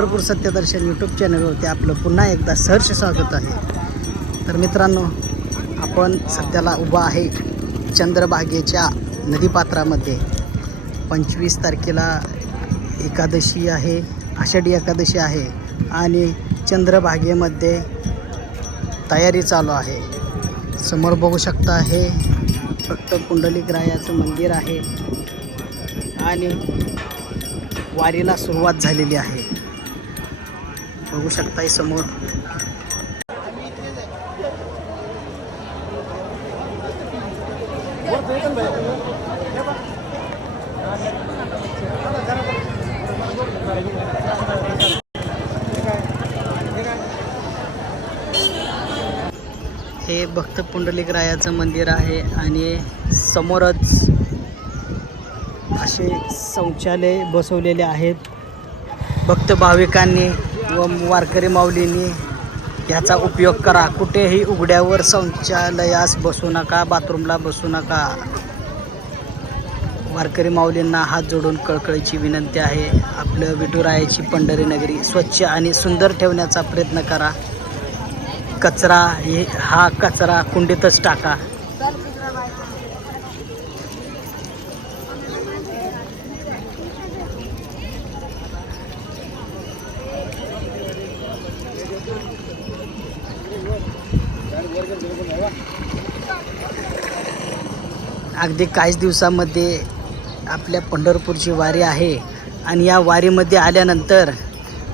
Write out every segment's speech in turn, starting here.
Pandharpur Satyadarshan YouTube चॅनलवरती आपलं पुन्हा एकदा सहर्ष स्वागत आहे। तर मित्रांनो, आपण सध्याला उभा आहे चंद्रभागेच्या नदीपात्रामध्ये। 25 तारखेला एकादशी आहे, आषाढी एकादशी आहे आणि चंद्रभागेमध्ये तयारी चालू आहे। समोर बघू शकता हे फक्त पुंडलिकरायाचं मंदिर आहे आणि वारीला सुरुवात झालेली आहे। बघू शकता समोर हे भक्त पुंडलिकरायाचं मंदिर आहे आणि समोरच असे शौचालय बसवलेले आहेत। भक्त भाविकांनी व वारकरी माऊलींनी याचा उपयोग करा। कुठेही उघड्यावर शौचालयास बसू नका, बाथरूमला बसू नका। वारकरी माऊलींना हात जोडून कळकळीची विनंती आहे। आपलं विठुरायाची पंढरी नगरी स्वच्छ आणि सुंदर ठेवण्याचा प्रयत्न करा। कचरा हा कचरा कुंडीतच टाका। अगदी काहीच दिवसामध्ये आपल्या पंढरपूरची वारी आहे आणि या वारीमध्ये आल्यानंतर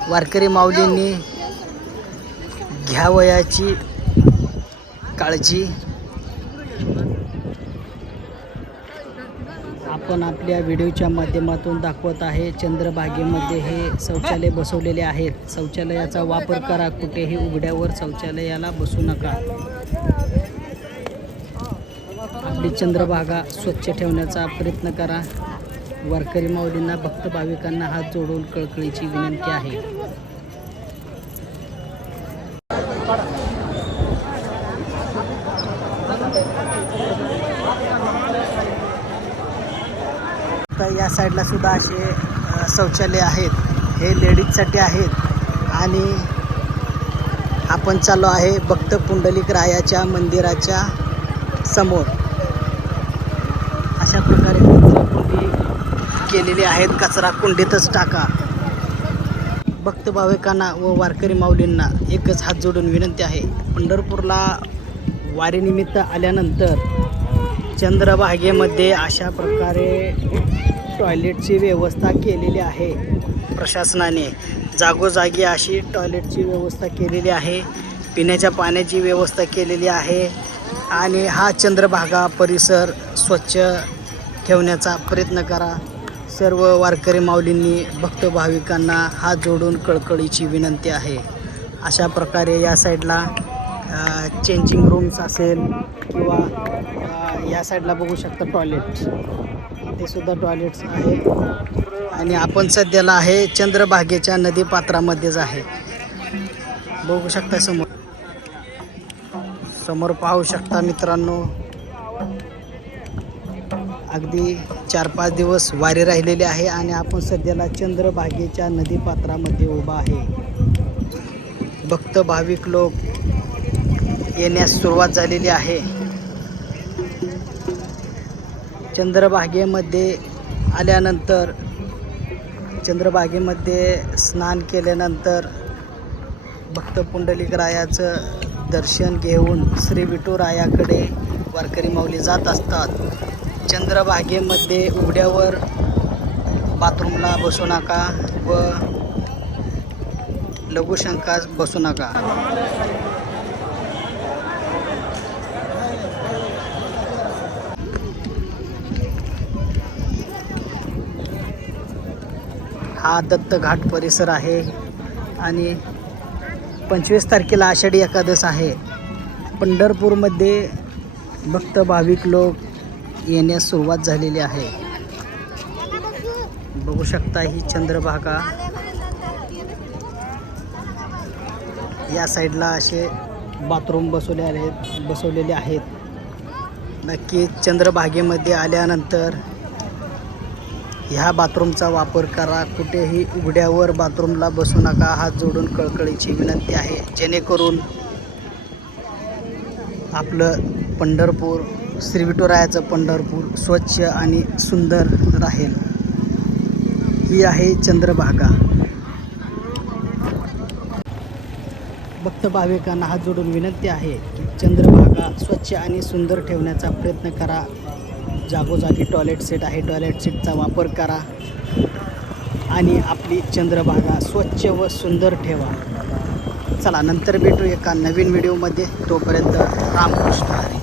वारकरी माऊलींनी घ्यावयाची काळजी आपण आपल्या व्हिडिओच्या माध्यमातून दाखवत आहे। चंद्रभागेमध्ये हे शौचालय बसवलेले आहेत। शौचालयाचा वापर करा, कुठेही उघड्यावर शौचालयाला बसू नका। आपली चंद्रभागा स्वच्छ ठेवण्याचा प्रयत्न करा। वारकरी माऊलींना भक्त भाविकांना हात जोडून कळकळीची विनंती आहे। तर या साईडला सुद्धा असे शौचालय आहेत। हे लेडीजसाठी आहेत आणि आपण चाललो आहे भक्त पुंडलिकरायाच्या मंदिराच्या समोर। अशा प्रकारे कचराकुंडी केलेली आहेत। कचरा कुंडीतच टाका। भक्त भाविकांना व वारकरी माऊलींना एकच हात जोडून विनंती आहे। पंढरपूरला वारीनिमित्त आल्यानंतर चंद्रभागेमध्ये अशा प्रकारे टॉयलेटची व्यवस्था केलेली आहे। प्रशासनाने जागोजागी अशी टॉयलेटची व्यवस्था केलेली आहे। पिण्याच्या पाण्याची व्यवस्था केलेली आहे आणि हा चंद्रभागा परिसर स्वच्छ ठेवण्याचा प्रयत्न करा। सर्व वारकरी माऊलींनी भक्त भाविकांना हात जोडून कळकळीची विनंती आहे। अशा प्रकारे या साईडला चेंजिंग रूम्स असेल किंवा या साईडला बघू शकता टॉयलेट, ते सुद्धा टॉयलेट्स आहे आणि आपण सध्याला आहे चंद्रभागेच्या नदीपात्रामध्येच आहे। बघू शकता समोर पाहू शकता मित्रांनो, अगदी 4-5 दिवस वारी राहिलेली आहे आणि आपण सध्याला चंद्रभागेच्या नदीपात्रामध्ये उभा आहे। भक्त भाविक लोक येण्यास सुरुवात झालेली आहे। चंद्रभागेमध्ये आल्यानंतर चंद्रभागेमध्ये स्नान केल्यानंतर भक्त पुंडलिकरायाचं दर्शन घेऊन श्री विठुरायाकडे वारकरी माऊली जात असतात। चंद्रभागेमध्ये उघड्यावर बाथरूमला बसू नका व लघुशंकास बसू नका। हा दत्तघाट परिसर आहे आणि 25 तारखेला आषाढी एकादश आहे। पंढरपूरमध्ये भक्त भाविक लोक येण्यास सुरुवात झालेली आहे। बघू शकता ही चंद्रभागा। या साईडला असे बाथरूम बसवलेले आहेत। नक्की चंद्रभागेमध्ये आल्यानंतर ह्या बाथरूमचा वापर करा. कुठेही उघड्यावर बाथरूमला बसू नका. हात जोडून कळकळीची विनंती आहे, जेणेकरून आपलं पंढरपूर, श्री विठुरायाचं पंढरपूर स्वच्छ आणि सुंदर राहील. ही आहे चंद्रभागा. भक्त भाविकांना हात जोडून विनंती आहे की चंद्रभागा स्वच्छ आणि सुंदर ठेवण्याचा प्रयत्न करा. जागोजागी टॉयलेट सीट आहे, टॉयलेट सीटचा वापर करा आणि आपली चंद्रभागा स्वच्छ व सुंदर ठेवा. चला, नंतर भेटू एका नवीन व्हिडिओमध्ये. तोपर्यंत रामकृष्ण हरी.